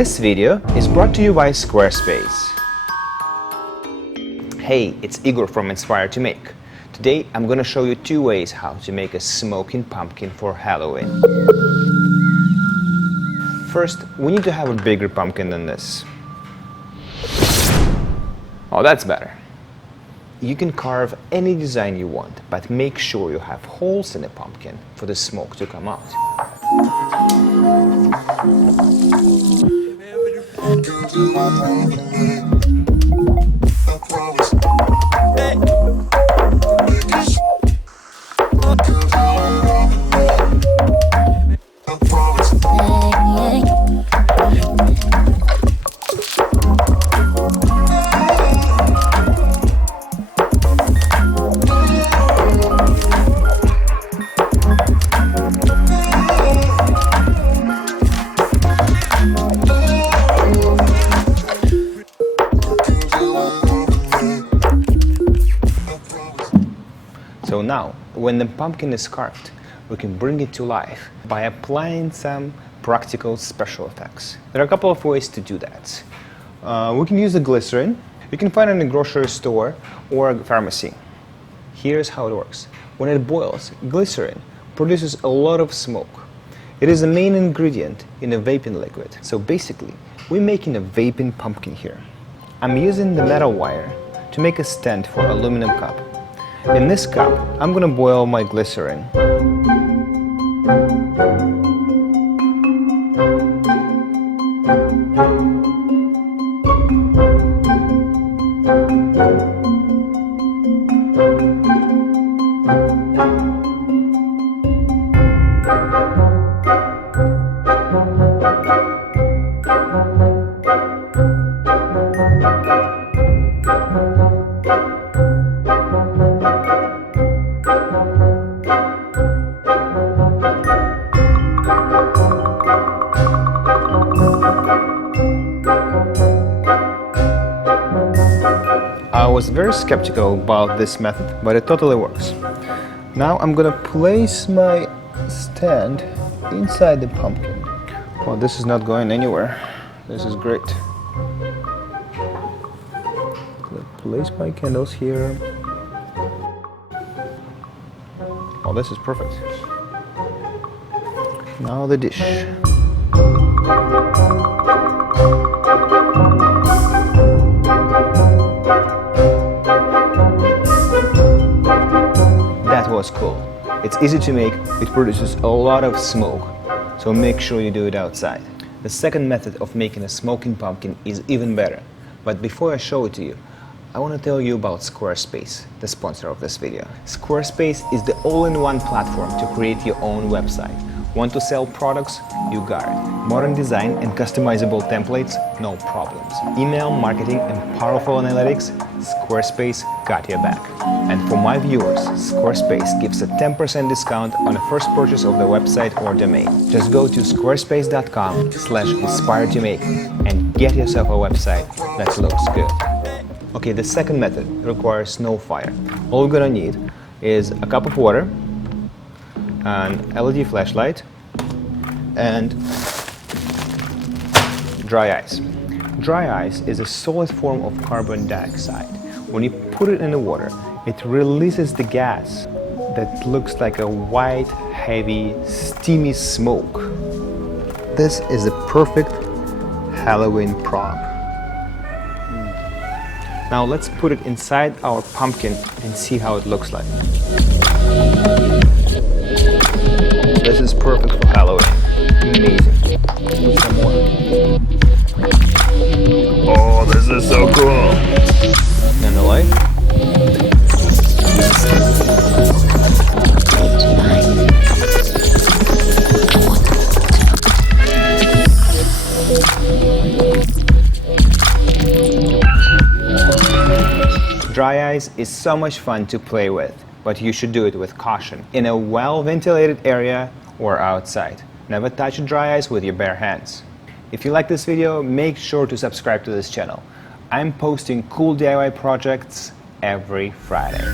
This video is brought to you by Squarespace. Hey, it's Igor from Inspire to Make. Today I'm going to show you 2 ways how to make a smoking pumpkin for Halloween. First, we need to have a bigger pumpkin than this. Oh, that's better. You can carve any design you want, but make sure you have holes in the pumpkin for the smoke to come out. So now, when the pumpkin is carved, we can bring it to life by applying some practical special effects. There are a couple of ways to do that. We can use the glycerin. You can find it in a grocery store or a pharmacy. Here's how it works. When it boils, glycerin produces a lot of smoke. It is the main ingredient in a vaping liquid. So basically, we're making a vaping pumpkin here. I'm using the metal wire to make a stand for aluminum cup. In this cup, I'm going to boil my glycerin. I was very skeptical about this method, but it totally works. Now I'm gonna place my stand inside the pumpkin. Well, this is not going anywhere. This is great. Place my candles here. Oh, this is perfect. Now the dish. That was cool. It's easy to make, it produces a lot of smoke, so make sure you do it outside. The second method of making a smoking pumpkin is even better. But before I show it to you, I want to tell you about Squarespace, the sponsor of this video. Squarespace is the all-in-one platform to create your own website. Want to sell products? You got it. Modern design and customizable templates? No problems. Email marketing and powerful analytics? Squarespace got your back. And for my viewers, Squarespace gives a 10% discount on the first purchase of the website or domain. Just go to squarespace.com/inspire-to-make and get yourself a website that looks good. Okay, the second method requires no fire. All we're gonna need is a cup of water, an LED flashlight, and dry ice. Dry ice is a solid form of carbon dioxide. When you put it in the water, it releases the gas that looks like a white, heavy, steamy smoke. This is a perfect Halloween prop. Now let's put it inside our pumpkin and see how it looks like. This is perfect for Halloween. Amazing. Put some more. Oh, this is so cool. And the light. Dry ice is so much fun to play with, but you should do it with caution, in a well-ventilated area or outside. Never touch dry ice with your bare hands. If you like this video, make sure to subscribe to this channel. I'm posting cool DIY projects every Friday.